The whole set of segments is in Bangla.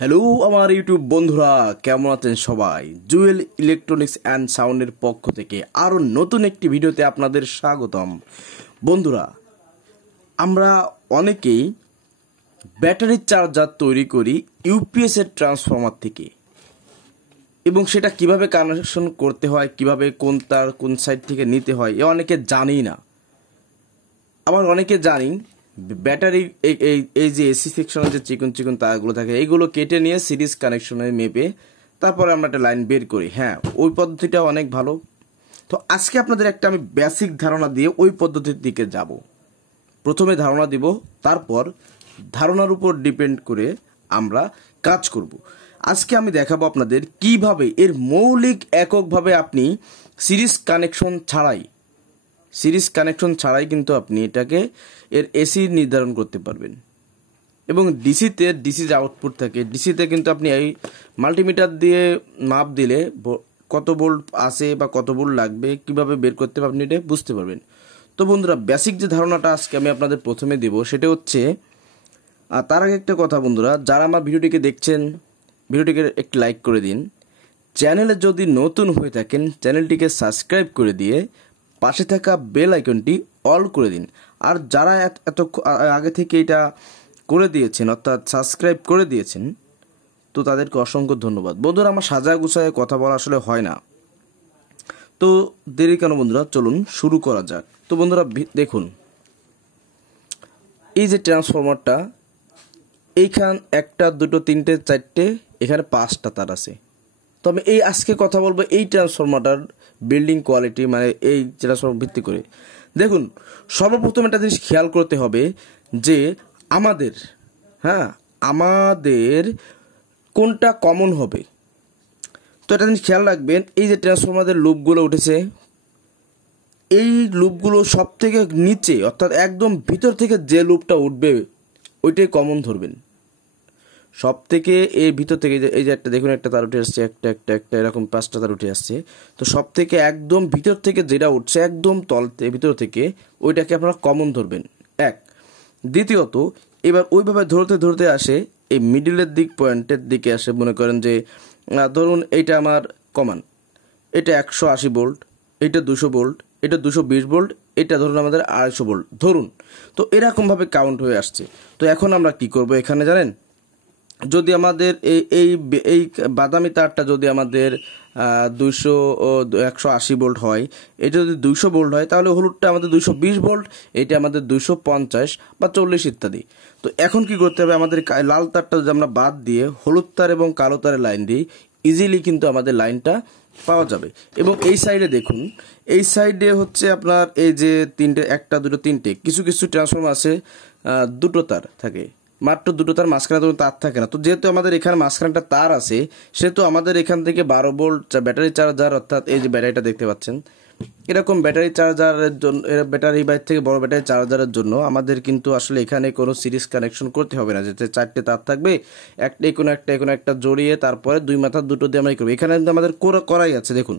হ্যালো আমার ইউটিউব বন্ধুরা, কেমন আছেন সবাই? জুয়েল ইলেকট্রনিক্স অ্যান্ড সাউন্ডের পক্ষ থেকে আরও নতুন একটি ভিডিওতে আপনাদের স্বাগতম। বন্ধুরা, আমরা অনেকেই ব্যাটারি চার্জার তৈরি করি ইউপিএসের ট্রান্সফরমার থেকে, এবং সেটা কিভাবে কানেকশন করতে হয়, কিভাবে কোন তার কোন সাইড থেকে নিতে হয়, এ অনেকে জানি না। আবার অনেকে জানি ব্যাটারি এই যে এসি সেকশনের যে চিকন চিকন তারগুলো থাকে, এইগুলো কেটে নিয়ে সিরিজ কানেকশনে মেপে তারপরে আমরা একটা লাইন বের করি। হ্যাঁ, ওই পদ্ধতিটা অনেক ভালো। তো আজকে আপনাদের একটা আমি বেসিক ধারণা দিয়ে ওই পদ্ধতির দিকে যাব। প্রথমে ধারণা দিব, তারপর ধারণার উপর ডিপেন্ড করে আমরা কাজ করব। আজকে আমি দেখাবো আপনাদের কিভাবে এর মৌলিক এককভাবে আপনি সিরিজ কানেকশন ছাড়াই কিন্তু আপনি এটাকে এর এসি নির্ধারণ করতে পারবেন। এবং ডিসি যে আউটপুট থাকে, ডিসিতে কিন্তু আপনি এই মাল্টিমিটার দিয়ে মাপ দিলে কত ভোল্ট আসে বা কত ভোল্ট লাগবে, কিভাবে বের করতে হবে আপনি এটা বুঝতে পারবেন। তো বন্ধুরা, বেসিক যে ধারণাটা আজকে আমি আপনাদের প্রথমে দেব সেটা হচ্ছে, তার আগে একটা কথা বন্ধুরা, যারা আমার ভিডিওটিকে দেখছেন ভিডিওটিকে একটু লাইক করে দিন। চ্যানেলে যদি নতুন হয়ে থাকেন চ্যানেলটিকে সাবস্ক্রাইব করে দিয়ে পাশে থাকা বেল আইকনটি অল করে দিন। আর যারা এত আগে থেকে এটা করে দিয়েছেন, অর্থাৎ সাবস্ক্রাইব করে দিয়েছেন, তো তাদেরকে অসংখ্য ধন্যবাদ। বন্ধুরা, আমার সাজায় গুছায় কথা বলা আসলে হয় না, তো দেরি কেন বন্ধুরা, চলুন শুরু করা যাক। তো বন্ধুরা দেখুন, এই যে ট্রান্সফরমারটা, এইখান একটা দুটো তিনটে চারটে, এখানে 5টা তার আছে। তো আমি আজকে কথা বলবো এই ট্রান্সফরমারটার বিল্ডিং কোয়ালিটি, মানে এই ট্রান্সফরমার ভিত্তি করে। দেখুন, সর্বপ্রথম একটা জিনিস খেয়াল করতে হবে যে আমাদের কোনটা কমন হবে। তো একটা জিনিস খেয়াল রাখবেন, এই যে ট্রান্সফরমারের লুপগুলো উঠেছে, এই লুপগুলো সব থেকে নিচে, অর্থাৎ একদম ভিতর থেকে যে লুপটা উঠবে ওইটাই কমন ধরবেন। সব থেকে এই ভিতর থেকে এই যে একটা দেখুন, একটা তার উঠে আসছে, একটা এরকম 5টা তার উঠে আসছে। তো সব থেকে একদম ভিতর থেকে যেটা উঠছে একদম ভিতর থেকে, ওইটাকে আপনারা কমন ধরবেন। এক, দ্বিতীয়ত এবার ওইভাবে ধরতে ধরতে আসে এই মিডিলের পয়েন্টের দিকে আসে। মনে করেন যে ধরুন এইটা আমার কমান, এটা 180 ভোল্ট, এটা 200 ভোল্ট, এটা 220 ভোল্ট, এটা ধরুন আমাদের 250 ভোল্ট ধরুন। তো এরকমভাবে কাউন্ট হয়ে আসছে। তো এখন আমরা কি করব এখানে জানেন, যদি আমাদের এই বাদামি তারটা যদি আমাদের 180 ভোল্ট হয়, এটা যদি 200 ভোল্ট হয়, তাহলে হলুদটা আমাদের 220 ভোল্ট, এটা আমাদের 250 বা 40 ইত্যাদি। তো এখন কি করতে হবে, আমাদের লাল তারটা যদি আমরা বাদ দিয়ে হলুদ তার এবং কালো তারের লাইন দিই, ইজিলি কিন্তু আমাদের লাইনটা পাওয়া যাবে। এবং এই সাইডে দেখুন, এই সাইডে হচ্ছে আপনার এই যে তিনটে, একটা দুটো তিনটে, কিছু কিছু ট্রান্সফর্মার আছে দুটো তার থাকে, মাত্র দুটো তার, মাঝখানে তো তার থাকে না। তো যেহেতু আমাদের এখানে মাঝখানটা তার আছে, সেহেতু আমাদের এখান থেকে 12 ভোল্ট ব্যাটারি চার্জার, অর্থাৎ এই যে ব্যাটারিটা দেখতে পাচ্ছেন, এরকম ব্যাটারি চার্জারের জন্য, ব্যাটারি বাইর থেকে বড় ব্যাটারি চার্জারের জন্য আমাদের কিন্তু আসলে এখানে কোনো সিরিজ কানেকশন করতে হবে না। যেতে 4টে তার থাকবে, কোনো একটা জড়িয়ে তারপরে 2 মাথার দুটো দিয়ে আমরা করবো। এখানে কিন্তু আমাদের করাই আছে। দেখুন,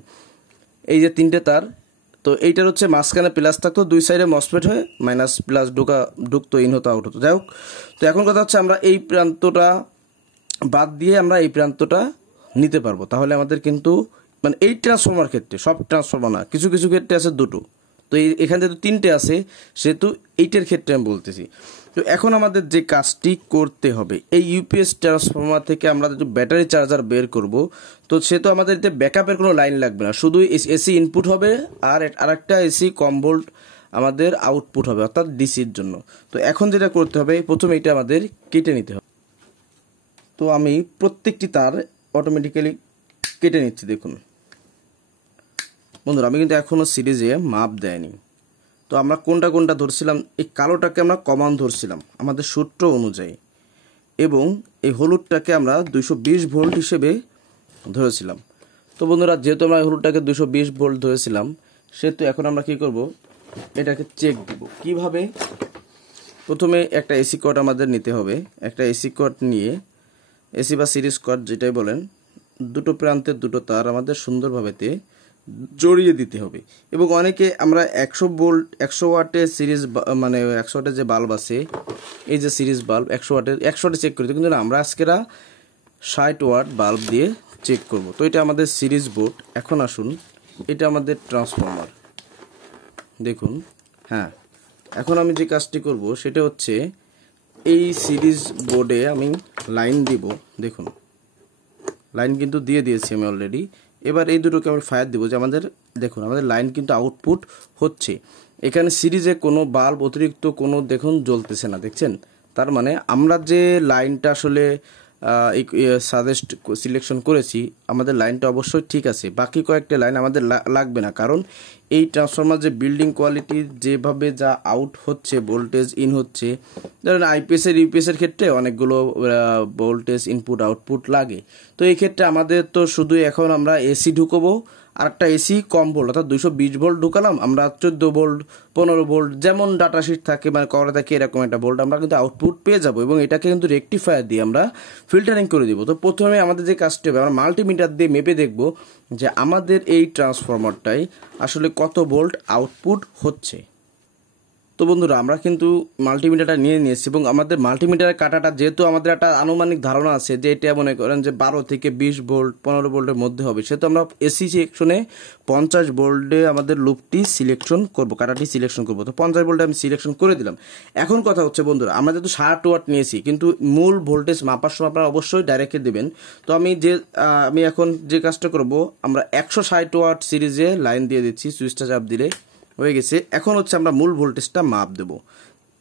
এই যে 3টে তার, তো এইটার হচ্ছে মাঝখানে প্লাস থাকতো, 2 সাইডে মসফেট হয়ে মাইনাস প্লাস ঢুকতো, ইন হতো, আউট হতো। যাই হোক, তো এখন কথা হচ্ছে আমরা এই প্রান্তটা বাদ দিয়ে আমরা এই প্রান্তটা নিতে পারবো। তাহলে আমাদের কিন্তু, মানে এই ট্রান্সফর্মার ক্ষেত্রে, সব ট্রান্সফর্মার না, কিছু কিছু ক্ষেত্রে আছে দুটো, তো এখানে যেহেতু 3টে আছে সেহেতু এইটার ক্ষেত্রে আমি বলতেছি। তো এখন আমাদের যে কাজটি করতে হবে, এই ইউপিএস ট্রান্সফর্মার থেকে আমরা যদি ব্যাটারি চার্জার বের করব, তো সেহেতু আমাদের এতে ব্যাকআপের কোনো লাইন লাগবে না, শুধু এসি ইনপুট হবে আর আরেকটা এসি কম ভোল্ট আমাদের আউটপুট হবে, অর্থাৎ ডিসির জন্য। তো এখন যেটা করতে হবে, প্রথমে এটা আমাদের কেটে নিতে হবে। তো আমি প্রত্যেকটি তার অটোমেটিক্যালি কেটে নিচ্ছি। দেখুন বন্ধুরা, আমি কিন্তু এখনও সিরিজে মাপ দেয়নি। তো আমরা কোনটা ধরছিলাম, এই কালোটাকে আমরা কমান ধরছিলাম আমাদের সূত্র অনুযায়ী, এবং এই হলুদটাকে আমরা 220 ভোল্ট হিসেবে ধরেছিলাম। তো বন্ধুরা, যেহেতু আমরা হলুদটাকে 220 ভোল্ট ধরেছিলাম, সেহেতু এখন আমরা কি করব, এটাকে চেক দিব কিভাবে। প্রথমে একটা এসি কর্ড আমাদের নিতে হবে। একটা এসি কর্ড নিয়ে, এসি বা সিরিজ কর্ড যেটাই বলেন, দুটো প্রান্তের দুটো তার আমাদের সুন্দরভাবে জড়িয়ে দিতে হবে। এবং অনেকে আমরা 100 ভোল্ট 100 ওয়াটের সিরিজ, মানে 100 ওয়াটের যে বাল্ব আছে, এই যে সিরিজ বাল্ব 100 ওয়াটে চেক করি, কিন্তু আমরা আজকেরা 60 ওয়াট বাল্ব দিয়ে চেক করব। তো এটা আমাদের সিরিজ বোর্ড। এখন আসুন, এটা আমাদের ট্রান্সফরমার দেখুন। হ্যাঁ, এখন আমি যে কাজটি করব সেটা হচ্ছে এই সিরিজ বোর্ডে আমি লাইন দিব। দেখুন লাইন কিন্তু দিয়ে দিয়েছি আমি অলরেডি। এবার এই দুটোকে আমি ফায়ার দিব যে আমাদের দেখুন আমাদের লাইন কিন্তু আউটপুট হচ্ছে। এখানে সিরিজে কোনো বাল্ব অতিরিক্ত কোনো দেখুন জ্বলতেছে না, দেখছেন? তার মানে আমরা যে লাইনটা আসলে সিলেকশন করেছি আমাদের লাইনটা অবশ্যই ঠিক আছে। বাকি কয়েকটা লাইন আমাদের লাগবে না, কারণ এই ট্রান্সফরমার যে বিল্ডিং কোয়ালিটি যেভাবে যা আউট হচ্ছে, ভোল্টেজ ইন হচ্ছে, ধরেন আইপিএসের ইউপিএসের ক্ষেত্রে অনেকগুলো ভোল্টেজ ইনপুট আউটপুট লাগে। তো এই ক্ষেত্রে আমাদের তো শুধু এখন আমরা এসি ঢুকাবো, আর একটা এসি কম ভোল্ট অর্থাৎ 220 ভোল্ট ঢুকালাম, আমরা 14 ভোল্ট 15 ভোল্ট যেমন ডাটা শিট থাকে মানে করা থাকে এরকম একটা ভোল্ট আমরা কিন্তু আউটপুট পেয়ে যাব, এবং এটাকে কিন্তু রেকটিফায়ার দিয়ে আমরা ফিল্টারিং করে দিব। তো প্রথমে আমাদের যে কাজটি হবে আমরা মাল্টিমিটার দিয়ে মেপে দেখব যে আমাদের এই ট্রান্সফরমারটাই আসলে কত ভোল্ট আউটপুট হচ্ছে। তো বন্ধুরা আমরা কিন্তু মাল্টিমিটারটা নিয়ে নিয়েছি, এবং আমাদের মাল্টিমিটারের কাটাটা যেহেতু আমাদের একটা আনুমানিক ধারণা আছে যে এটা মনে করেন যে 12 থেকে 20 ভোল্ট 15 ভোল্টের মধ্যে হবে, সেহেতু আমরা এসি সেকশনে 50 ভোল্টে আমাদের লুপটি সিলেকশন করব, কাটাটি সিলেকশন করব। তো 50 ভোল্টে আমি সিলেকশন করে দিলাম। এখন কথা হচ্ছে বন্ধুরা আমরা যেহেতু 60 ওয়াট নিয়েছি, কিন্তু মূল ভোল্টেজ মাপার সময় আপনারা অবশ্যই ডাইরেক্টে দেবেন। তো আমি এখন যে কাজটা করব, আমরা 160 ওয়াট সিরিজে লাইন দিয়ে দিচ্ছি, সুইচটা চাপ দিলে হয়ে গেছে। এখন হচ্ছে আমরা মূল ভোল্টেজটা মাপ দেব।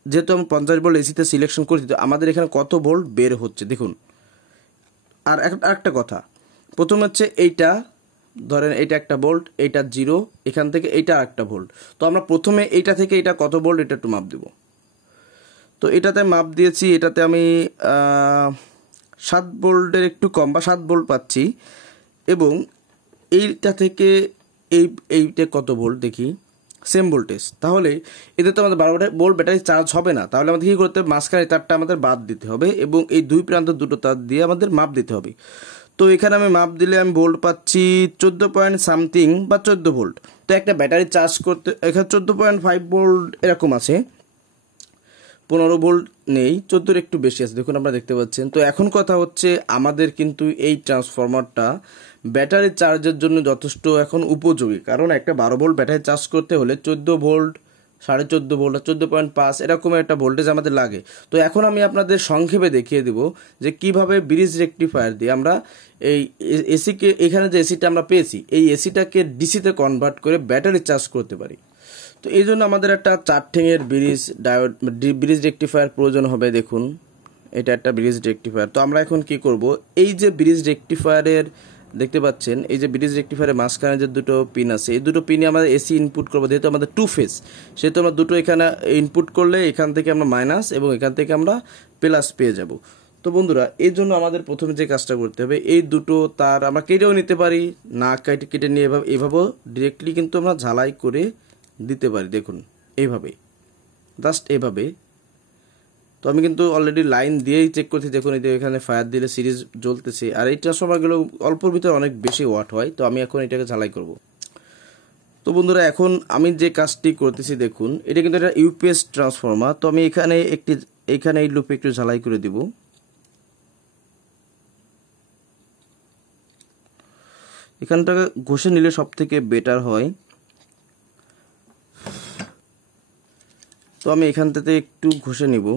যেহেতু আমি 50 ভোল্ট এসিতে সিলেকশন করেছি, তো আমাদের এখানে কত ভোল্ট বের হচ্ছে দেখুন। আর একটা কথা, প্রথম হচ্ছে এইটা ধরেন এইটা একটা ভোল্ট, এইটা 0, এখান থেকে এইটা একটা ভোল্ট। তো আমরা প্রথমে এইটা থেকে এটা কত ভোল্ট এটা একটু মাপ দেব। তো এটাতে মাপ দিয়েছি, এটাতে আমি 7 ভোল্টের একটু কম বা 7 ভোল্ট পাচ্ছি, এবং এইটা থেকে এইটা কত ভোল্ট দেখি, সেম ভোল্টেজ। তাহলে এতে তো আমাদের 12 ভোল্ট ব্যাটারি চার্জ হবে না। তাহলে আমাদের কী করতে হবে, মাঝখানে তারটা আমাদের বাদ দিতে হবে, এবং এই দুই প্রান্ত দুটো তার দিয়ে আমাদের মাপ দিতে হবে। তো এখানে আমি মাপ দিলে আমি ভোল্ট পাচ্ছি 14 পয়েন্ট সামথিং বা 14 ভোল্ট। তো একটা ব্যাটারি চার্জ করতে এখানে 14.5 ভোল্ট এরকম আছে, 15 ভোল্ট নেই, 14 একটু বেশি আছে, দেখুন আপনারা দেখতে পাচ্ছেন। তো এখন কথা হচ্ছে আমাদের কিন্তু এই ট্রান্সফরমারটা ব্যাটারি চার্জের জন্য যথেষ্ট এখন উপযোগী, কারণ একটা 12 ভোল্ট ব্যাটারি চার্জ করতে হলে 14 ভোল্ট 14.5 ভোল্ট 14.5 এরকম একটা ভোল্টেজ আমাদের লাগে। তো এখন আমি আপনাদের সংক্ষেপে দেখিয়ে দেব যে কিভাবে ব্রিজ রেকটিফায়ার দিয়ে আমরা এই এসিকে, এখানে যে এসিটা আমরা পেয়েছি এই এসিটাকে ডিসিতে কনভার্ট করে ব্যাটারি চার্জ করতে পারি। তো এই জন্য আমাদের একটা 4 ঠ্যাঙের ব্রিজ রেকটিফায়ার প্রয়োজন হবে। দেখুন এটা একটা ব্রিজ রেকটিফায়ার। তো আমরা এখন কি করব, এই যে ব্রিজ রেকটিফায়ারের দেখতে পাচ্ছেন, এই যে ব্রিজ রেকটিফায়ারের মাঝখানে যে দুটো পিন আছে, এই দুটো পিনে আমরা এসি ইনপুট করবো। যেহেতু আমাদের 2 ফেজ, সেহেতু আমরা দুটো এখানে ইনপুট করলে এখান থেকে আমরা মাইনাস এবং এখান থেকে আমরা প্লাস পেয়ে যাব। তো বন্ধুরা এই জন্য আমাদের প্রথমে যে কাজটা করতে হবে, এই দুটো তার আমরা কেটেও নিতে পারি, না কেটে নিয়ে এভাবেও ডিরেক্টলি কিন্তু আমরা ঝালাই করে দিতে পারি। দেখুন এইভাবে, জাস্ট এইভাবে। তো আমি কিন্তু অলরেডি লাইন দিয়েই চেক করছি, দেখুন এই যে এখানে ফায়ার দিলে সিরিজ জ্বলতেছে, আর এই ট্রান্সফরমারগুলো অল্পর ভিতরে অনেক বেশি ওয়াট হয়। তো আমি এখন এটাকে ঝালাই করব। তো বন্ধুরা এখন আমি যে কাজটি করতেছি দেখুন, এটা কিন্তু একটা ইউপিএস ট্রান্সফরমার। তো আমি এখানে এই লুপে একটু ঝালাই করে দিব। এখানটাকে ঘষে নিলে সব থেকে বেটার হয়। তো আমি এখানটাতে একটু ঘষে নিব।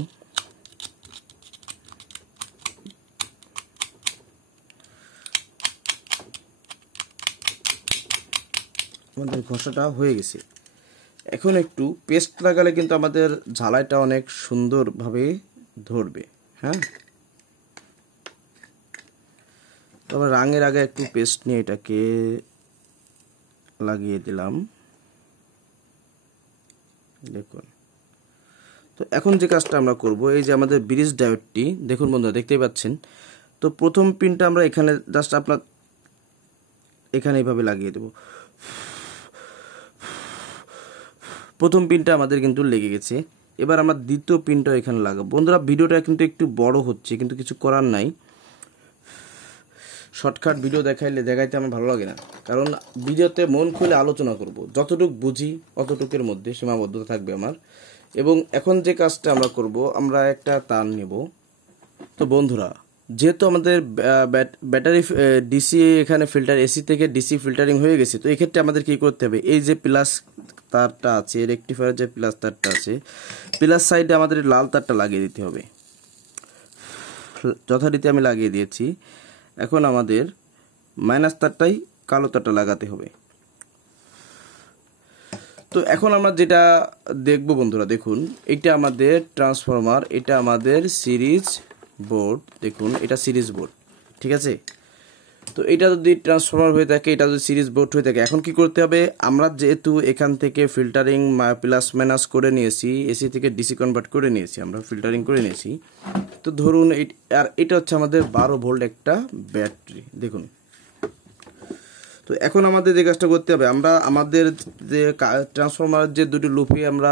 আমাদের ঘষাটা হয়ে গেছে। এখন একটু পেস্ট লাগালে কিন্তু আমাদের ঝালাইটা অনেক সুন্দরভাবে ধরবে। হ্যাঁ, তবে রাঙের আগে একটু পেস্ট নিয়ে এটাকে লাগিয়ে দিলাম। দেখুন, তো এখন যে কাজটা আমরা করব, এই যে আমাদের ব্রিজ ডায়োডটি দেখুন বন্ধুরা দেখতেই পাচ্ছেন। তো প্রথম পিনটা আমরা এখানে জাস্ট এখানে এইভাবে লাগিয়ে দেব। প্রথম পিনটা আমাদের কিন্তু লেগে গেছে। এবার আমরা দ্বিতীয় পিনটা এখানে লাগাবো। বন্ধুরা ভিডিওটা কিন্তু একটু বড় হচ্ছে, কিন্তু কিছু করার নাই। শর্টকাট ভিডিও দেখাইতে আমার ভালো লাগে না, কারণ ভিডিওতে মন খুলে আলোচনা করব, যতটুকু বুঝি অতটুকুর মধ্যে সীমাবদ্ধতা থাকবে আমার। এবং এখন যে কাজটা আমরা করব, আমরা একটা তার নেব। তো বন্ধুরা যেহেতু আমাদের ব্যাটারি ডিসি এখানে ফিল্টার এসি থেকে ডিসি ফিল্টারিং হয়ে গেছে, তো এক্ষেত্রে আমাদের কি করতে হবে, এই যে প্লাস তারটা আছে রেকটিফায়ার যে প্লাস তারটা আছে, প্লাস সাইডে আমাদের লাল তারটা লাগিয়ে দিতে হবে। যথারীতি আমি লাগিয়ে দিয়েছি। এখন আমাদের মাইনাস তারটাই কালো তারটা লাগাতে হবে। তো এখন আমরা যেটা দেখব বন্ধুরা, দেখুন এটা আমাদের ট্রান্সফরমার, এটা আমাদের সিরিজ বোর্ড, দেখুন এটা সিরিজ বোর্ড, ঠিক আছে। তো এটা যদি ট্রান্সফরমার হয়ে থাকে, এটা যদি সিরিজ বোর্ড হয়ে থাকে, এখন কি করতে হবে, আমরা যেহেতু এখান থেকে ফিল্টারিং প্লাস মাইনাস করে নিয়েছি, এসি থেকে ডিসি কনভার্ট করে নিয়েছি, আমরা ফিল্টারিং করে নিয়েছি। তো ধরুন আর এটা হচ্ছে আমাদের 12 ভোল্ট একটা ব্যাটারি, দেখুন। তো এখন আমাদের যে কাজটা করতে হবে, আমরা আমাদের যে ট্রান্সফরমার যে দুটি লুপে আমরা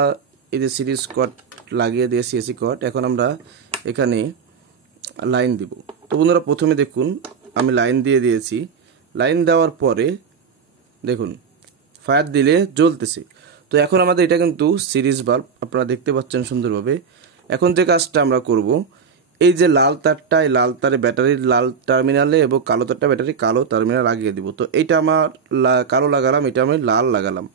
এই যে সিরিজ কট লাগিয়ে দিয়েছি এসি কট, এখন আমরা এখানে লাইন দিব। তো বন্ধুরা প্রথমে দেখুন আমি লাইন দিয়ে দিয়েছি। লাইন দেওয়ার পরে দেখুন ফায়ার দিলে জ্বলতেছে। তো এখন আমাদের এটা কিন্তু সিরিজ বাল্ব, আপনারা দেখতে পাচ্ছেন সুন্দরভাবে। এখন যে কাজটা আমরা করব, এই যে লাল তারটা, এই লাল তারে ব্যাটারির লাল টার্মিনালে এবং কালো তারটা ব্যাটারি কালো টার্মিনাল লাগিয়ে দিব। তো এটা আমার কালো লাগালাম, এটা আমি লাল লাগালাম।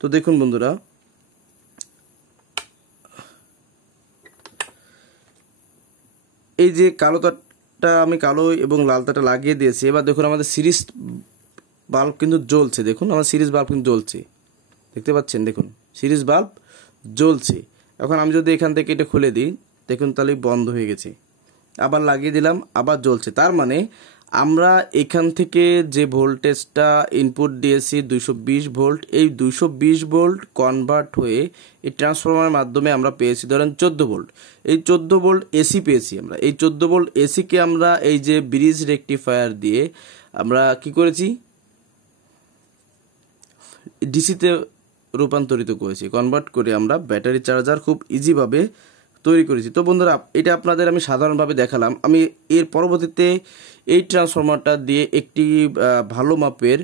তো দেখুন বন্ধুরা, এই যে কালো তারটা আমি কালো এবং লাল তারটা লাগিয়ে দিয়েছি। এবার দেখুন আমাদের সিরিজ বাল্ব কিন্তু জ্বলছে, দেখুন আমার সিরিজ বাল্ব কিন্তু জ্বলছে, দেখতে পাচ্ছেন, দেখুন সিরিজ বাল্ব জ্বলছে। এখন আমি যদি এখান থেকে এটা খুলে দিই, দেখুন তাহলে বন্ধ হয়ে গেছে। আবার লাগিয়ে দিলাম, আবার জ্বলছে। তার মানে আমরা এখান থেকে যে ভোল্টেজটা ইনপুট দিয়েছি 220 ভোল্ট, এই 220 ভোল্ট কনভার্ট হয়ে এই ট্রান্সফরমারের মাধ্যমে আমরা পেয়েছি ধরেন 14 ভোল্ট। এই 14 ভোল্ট এসি পেয়েছি আমরা। এই 14 ভোল্ট এসিকে আমরা এই যে ব্রিজ রেকটিফায়ার দিয়ে আমরা কি করেছি, ডিসিতে রূপান্তরিত করেছি, কনভার্ট করে আমরা ব্যাটারি চার্জার খুব ইজিভাবে তৈরি করেছি। তো বন্ধুরা এটা আপনাদের আমি সাধারণভাবে দেখালাম। আমি এর পরবর্তীতে এই ট্রান্সফরমারটা দিয়ে একটি ভালো মাপের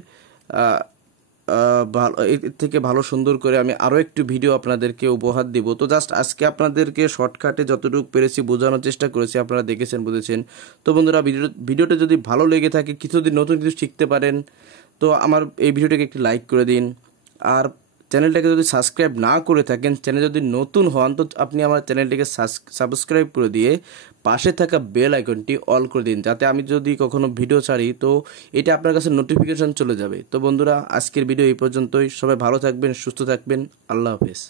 এর থেকে ভালো সুন্দর করে আমি আরও একটু ভিডিও আপনাদেরকে উপহার দিব। তো জাস্ট আজকে আপনাদেরকে শর্টকাটে যতটুকু পেরেছি বোঝানোর চেষ্টা করেছি, আপনারা দেখেছেন, বুঝেছেন। তো বন্ধুরা ভিডিওটা যদি ভালো লেগে থাকে, কিছু যদি নতুন কিছু শিখতে পারেন, তো আমার এই ভিডিওটাকে একটি লাইক করে দিন। আর চ্যানেলটাকে যদি সাবস্ক্রাইব না করে থাকেন, চ্যানেল যদি নতুন হন, তো আপনি আমার চ্যানেলটিকে সাবস্ক্রাইব করে দিয়ে পাশে থাকা বেল আইকনটি অল করে দিন, যাতে আমি যদি কখনো ভিডিও ছাড়ি তো এটা আপনার কাছে নোটিফিকেশন চলে যাবে। তো বন্ধুরা আজকের ভিডিও এই পর্যন্তই। সবাই ভালো থাকবেন, সুস্থ থাকবেন। আল্লাহ হাফেজ।